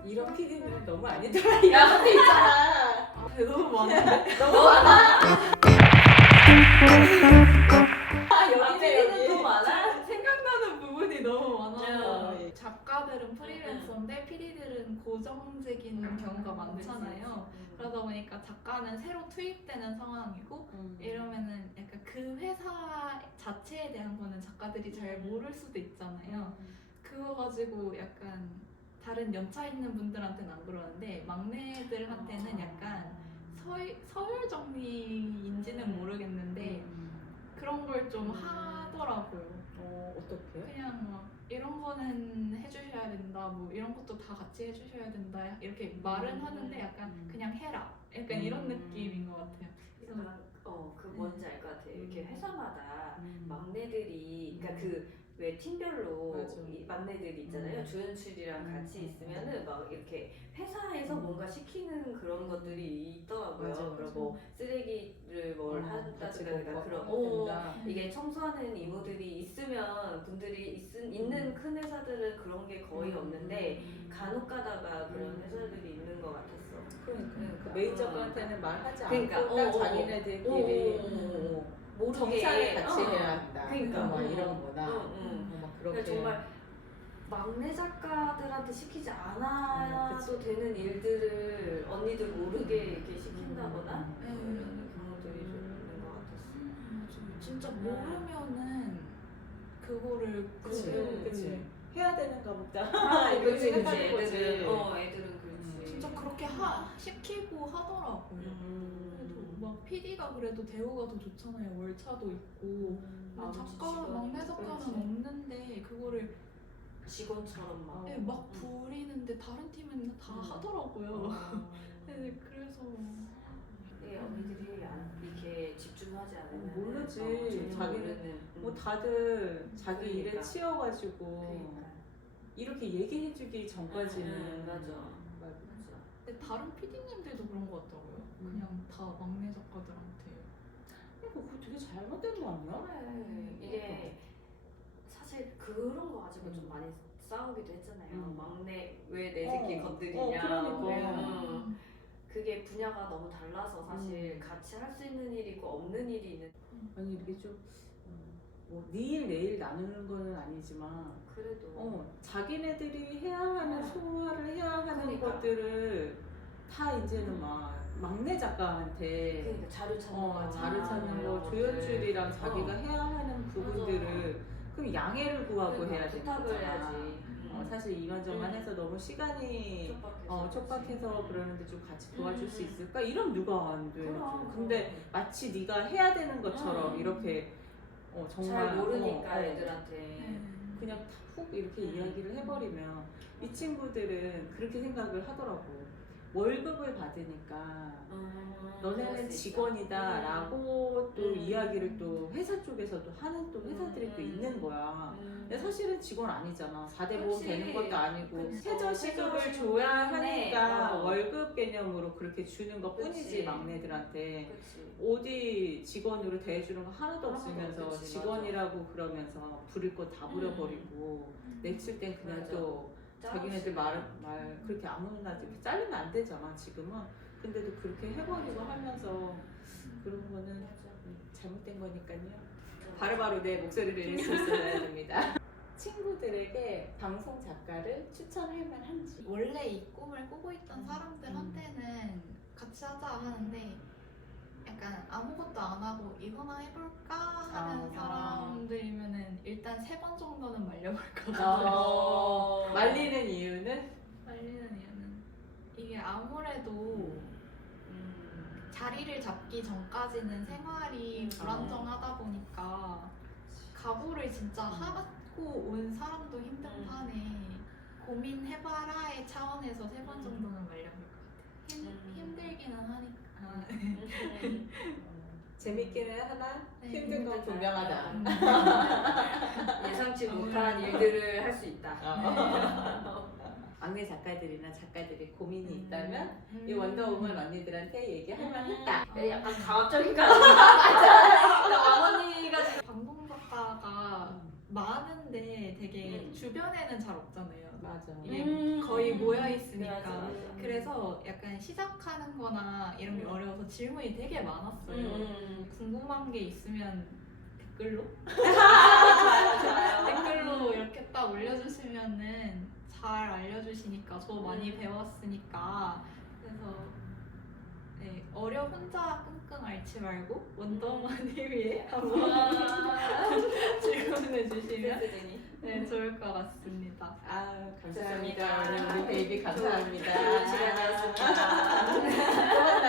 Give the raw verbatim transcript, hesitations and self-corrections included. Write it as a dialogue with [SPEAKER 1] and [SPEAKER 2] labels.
[SPEAKER 1] 이런 피디는 너무 아니더라 이런 데 있잖아.
[SPEAKER 2] 너무 많은데?
[SPEAKER 1] 너무 많아. 아, 여기
[SPEAKER 2] 앞에
[SPEAKER 1] 피디는
[SPEAKER 2] 여기.
[SPEAKER 1] 또 많아?
[SPEAKER 2] 생각나는 부분이 너무 많아서
[SPEAKER 1] 네.
[SPEAKER 2] 작가들은 프리랜서인데 피디들은 고정직인 경우가 많잖아요. 그러다 보니까 작가는 새로 투입되는 상황이고
[SPEAKER 1] 음.
[SPEAKER 2] 이러면은 약간 그 회사 자체에 대한 거는 작가들이 잘 모를 수도 있잖아요. 그거 가지고 약간 다른 연차 있는 분들한테는 안 그러는데 막내들한테는 약간 서열, 서열 정리인지는 모르겠는데 그런 걸 좀 하더라고요.
[SPEAKER 1] 어, 어떻게?
[SPEAKER 2] 그냥 막 이런 거는 해주셔야 된다, 뭐 이런 것도 다 같이 해주셔야 된다 이렇게 말은 하는데 약간 그냥 해라, 약간 이런 느낌인 것 같아요. 그래서
[SPEAKER 3] 약간 어그 뭔지 알 것 같아. 이렇게 회사마다
[SPEAKER 1] 음.
[SPEAKER 3] 막내들이 그러니까 그 왜 팀별로
[SPEAKER 1] 맞아.
[SPEAKER 3] 이 막내들이 있잖아요.
[SPEAKER 1] 음.
[SPEAKER 3] 조연출이랑
[SPEAKER 1] 음.
[SPEAKER 3] 같이 있으면은 막 이렇게 회사에서
[SPEAKER 1] 음.
[SPEAKER 3] 뭔가 시키는 그런 것들이 있더라고요.
[SPEAKER 1] 맞아, 맞아.
[SPEAKER 3] 그리고 뭐 쓰레기를 뭘
[SPEAKER 1] 어, 같이
[SPEAKER 3] 한다든가
[SPEAKER 1] 먹고
[SPEAKER 3] 그런
[SPEAKER 1] 하면
[SPEAKER 3] 어
[SPEAKER 1] 된다.
[SPEAKER 3] 이게 청소하는 이모들이 있으면 분들이 있, 있는 큰 회사들은 그런 게 거의
[SPEAKER 1] 음.
[SPEAKER 3] 없는데
[SPEAKER 1] 음.
[SPEAKER 3] 간혹 가다가 그런
[SPEAKER 1] 음.
[SPEAKER 3] 회사들이 있는 것 같았어.
[SPEAKER 1] 그러니까
[SPEAKER 3] 그러니까.
[SPEAKER 1] 그 메이저분한테는 말하지
[SPEAKER 3] 그러니까,
[SPEAKER 1] 않고
[SPEAKER 3] 어,
[SPEAKER 1] 딱
[SPEAKER 3] 어, 어.
[SPEAKER 1] 자기네들끼리
[SPEAKER 3] 어, 어, 어, 어. 모르게
[SPEAKER 1] 정찰을 같이
[SPEAKER 3] 어.
[SPEAKER 1] 해야 한다.
[SPEAKER 3] 그러니까
[SPEAKER 1] 막
[SPEAKER 3] 어,
[SPEAKER 1] 이런 거나
[SPEAKER 3] 응, 응.
[SPEAKER 1] 어, 막
[SPEAKER 3] 그러니까
[SPEAKER 1] 그렇게
[SPEAKER 3] 정말 막내 작가들한테 시키지 않아도
[SPEAKER 1] 음, 그치.
[SPEAKER 3] 되는 일들을 언니들 모르게 이렇게 시킨다거나
[SPEAKER 1] 음.
[SPEAKER 3] 이런 경우들이 좀 있는 것 같았어.
[SPEAKER 2] 맞아요. 진짜 모르면은 그거를
[SPEAKER 1] 그치,
[SPEAKER 2] 그-
[SPEAKER 1] 그치. 해야 되는가 보다.
[SPEAKER 3] 아,
[SPEAKER 1] 이렇게
[SPEAKER 3] 그치, 그치.
[SPEAKER 1] 생각하는 거지.
[SPEAKER 3] 애들은, 어, 애들은 그렇지.
[SPEAKER 2] 진짜 그렇게 하, 시키고 하더라고요.
[SPEAKER 1] 음.
[SPEAKER 2] 그래도 막 피디가 그래도 대우가 더 좋잖아요. 월차도 있고. 근데
[SPEAKER 3] 아,
[SPEAKER 2] 작가,
[SPEAKER 3] 직원이
[SPEAKER 2] 막내 작가는
[SPEAKER 1] 그렇지.
[SPEAKER 2] 없는데 그거를
[SPEAKER 3] 직원처럼 막.
[SPEAKER 2] 네, 막 부리는데 다른 팀은 다
[SPEAKER 3] 음.
[SPEAKER 2] 하더라고요.
[SPEAKER 3] 어.
[SPEAKER 2] 네, 그래서
[SPEAKER 3] 이 언니들이 안, 이렇게 집중하지 않으면
[SPEAKER 1] 모르지.
[SPEAKER 3] 어, 전혀
[SPEAKER 1] 자기는
[SPEAKER 3] 모르는,
[SPEAKER 1] 뭐
[SPEAKER 3] 음.
[SPEAKER 1] 다들 자기 일에
[SPEAKER 3] 그러니까.
[SPEAKER 1] 치여가지고
[SPEAKER 3] 그러니까.
[SPEAKER 1] 이렇게 얘기해주기 전까지는
[SPEAKER 3] 음, 음, 맞아.
[SPEAKER 1] 맞아.
[SPEAKER 3] 맞아.
[SPEAKER 2] 근데 다른 피디님들도 그런 것 같더라고요. 그냥 다 막내 작가들한테.
[SPEAKER 1] 그러니까 그거 되게 잘못된 거 아니야?
[SPEAKER 3] 그래. 이게 사실 그런 거 가지고 좀
[SPEAKER 1] 음.
[SPEAKER 3] 많이 싸우기도 했잖아요.
[SPEAKER 1] 음.
[SPEAKER 3] 막내 왜 내 새끼
[SPEAKER 1] 어.
[SPEAKER 3] 건드리냐.
[SPEAKER 1] 어, 그러니까.
[SPEAKER 3] 음. 그게 분야가 너무 달라서 사실
[SPEAKER 1] 음.
[SPEAKER 3] 같이 할 수 있는 일이 있고 없는 일이 있는.
[SPEAKER 1] 아니 이게 좀 뭐 내일 내일 나누는 거는 아니지만
[SPEAKER 3] 그래도
[SPEAKER 1] 어 자기네들이 해야 하는
[SPEAKER 3] 어.
[SPEAKER 1] 소화를 해야 하는
[SPEAKER 3] 그러니까.
[SPEAKER 1] 것들을 다 이제는 막 막내 작가한테
[SPEAKER 3] 그러니까 자료 찾는
[SPEAKER 1] 어
[SPEAKER 3] 거,
[SPEAKER 1] 자료 찾는
[SPEAKER 3] 이런
[SPEAKER 1] 거
[SPEAKER 3] 것들.
[SPEAKER 1] 조연출이랑 자기가
[SPEAKER 3] 어.
[SPEAKER 1] 해야 하는 부분들을 그럼 양해를 구하고
[SPEAKER 3] 그러니까
[SPEAKER 1] 해야 되는
[SPEAKER 3] 부탁을
[SPEAKER 1] 거잖아.
[SPEAKER 3] 해야지.
[SPEAKER 1] 어, 사실 이만저만
[SPEAKER 3] 음.
[SPEAKER 1] 해서 너무 시간이
[SPEAKER 3] 촉박해서.
[SPEAKER 1] 어, 촉박해서 그러는데 좀 같이 도와줄
[SPEAKER 3] 음,
[SPEAKER 1] 수
[SPEAKER 3] 음.
[SPEAKER 1] 있을까? 이런 누가 안 돼.
[SPEAKER 3] 그럼,
[SPEAKER 1] 근데
[SPEAKER 3] 그럼.
[SPEAKER 1] 마치 네가 해야 되는 것처럼
[SPEAKER 3] 음.
[SPEAKER 1] 이렇게 어, 정말
[SPEAKER 3] 잘 모르니까
[SPEAKER 1] 어, 어,
[SPEAKER 3] 애들한테.
[SPEAKER 2] 네.
[SPEAKER 1] 그냥 툭 이렇게
[SPEAKER 3] 음.
[SPEAKER 1] 이야기를 해버리면 이 친구들은 그렇게 생각을 하더라고. 월급을 받으니까
[SPEAKER 3] 음,
[SPEAKER 1] 너네는
[SPEAKER 3] 그럴 수 있어.
[SPEAKER 1] 직원이다
[SPEAKER 3] 음.
[SPEAKER 1] 라고 또
[SPEAKER 3] 음.
[SPEAKER 1] 이야기를 또 회사 쪽에서도 하는 또 회사들이 또
[SPEAKER 3] 음.
[SPEAKER 1] 있는 거야.
[SPEAKER 3] 음.
[SPEAKER 1] 근데 사실은 직원 아니잖아. 사 대 보험
[SPEAKER 3] 그치.
[SPEAKER 1] 되는 것도 아니고
[SPEAKER 3] 그치.
[SPEAKER 1] 최저
[SPEAKER 3] 어,
[SPEAKER 1] 시급을
[SPEAKER 3] 최저
[SPEAKER 1] 줘야
[SPEAKER 3] 시급인데,
[SPEAKER 1] 하니까
[SPEAKER 3] 어.
[SPEAKER 1] 월급 개념으로 그렇게 주는 것 뿐이지
[SPEAKER 3] 그치.
[SPEAKER 1] 막내들한테.
[SPEAKER 3] 그치.
[SPEAKER 1] 어디 직원으로 대해주는 거 하나도
[SPEAKER 3] 하나도
[SPEAKER 1] 없으면서
[SPEAKER 3] 없지,
[SPEAKER 1] 직원이라고 그러면서 부릴 거 다 부려버리고 냈을 땐 그냥
[SPEAKER 3] 맞아.
[SPEAKER 1] 또 자기네들 말, 말 그렇게 아무나 이렇게 잘리면 안 되잖아 지금은. 근데도 그렇게 해버리고 하면서 그런 거는 잘못된 거니까요. 바로바로 내 목소리를 낼 수 있어야 됩니다. 친구들에게 방송 작가를 추천할 만한지.
[SPEAKER 2] 원래 이 꿈을 꾸고 있던 사람들한테는 같이 하자 하는데 약간 아무것도 안 하고 이거나 해볼까 하는
[SPEAKER 1] 아.
[SPEAKER 2] 사람들이면은 일단 세 번 정도는 말려볼까
[SPEAKER 1] 어, 말리는 이유는?
[SPEAKER 2] 말리는 이유는 이게 아무래도 음, 자리를 잡기 전까지는 생활이 불안정하다 보니까 각오를 진짜 하고 온 사람도 힘든
[SPEAKER 3] 음.
[SPEAKER 2] 판에 고민해봐라의 차원에서 세 번 정도는 말려볼 것 같아요. 힘,
[SPEAKER 3] 음.
[SPEAKER 2] 힘들기는 하니까.
[SPEAKER 3] 음.
[SPEAKER 1] 재밌기는 하나
[SPEAKER 2] 네,
[SPEAKER 1] 힘든 건
[SPEAKER 3] 힘들다.
[SPEAKER 1] 분명하다.
[SPEAKER 2] 음.
[SPEAKER 3] 예상치 못한 일들을 할 수 있다.
[SPEAKER 1] 막내 작가들이나 작가들이 고민이
[SPEAKER 3] 음.
[SPEAKER 1] 있다면
[SPEAKER 2] 음.
[SPEAKER 1] 이 원더우먼 언니들한테 얘기할 만했다.
[SPEAKER 3] 야, 약간 강압적인 거 아니야? 맞아. 왕 언니가 지금
[SPEAKER 2] 방송 작가가 많은데 되게
[SPEAKER 3] 음.
[SPEAKER 2] 주변에는 잘 없잖아요.
[SPEAKER 1] 맞아.
[SPEAKER 2] 이게
[SPEAKER 3] 음.
[SPEAKER 2] 거의 모여 있으니까.
[SPEAKER 3] 맞아, 맞아.
[SPEAKER 2] 그래서 약간 시작하는 거나 이런 게
[SPEAKER 3] 음.
[SPEAKER 2] 어려워서 질문이 되게 많았어요.
[SPEAKER 3] 음.
[SPEAKER 2] 궁금한 게 있으면 댓글로?
[SPEAKER 3] 좋아요, 좋아요.
[SPEAKER 2] 댓글로 이렇게 딱 올려주시면은 잘 알려주시니까 저 많이
[SPEAKER 3] 음.
[SPEAKER 2] 배웠으니까. 그래서 네, 어려 혼자 끙끙 앓지 말고 원더머니 위에 한번 질문해 주시면
[SPEAKER 3] 센스쟁이.
[SPEAKER 2] 네, 좋을 것 같습니다.
[SPEAKER 1] 아 감사합니다.
[SPEAKER 3] 좋습니다.
[SPEAKER 1] 우리 우리 베이비
[SPEAKER 3] 좋은
[SPEAKER 1] 감사합니다.
[SPEAKER 3] 시간이었습니다.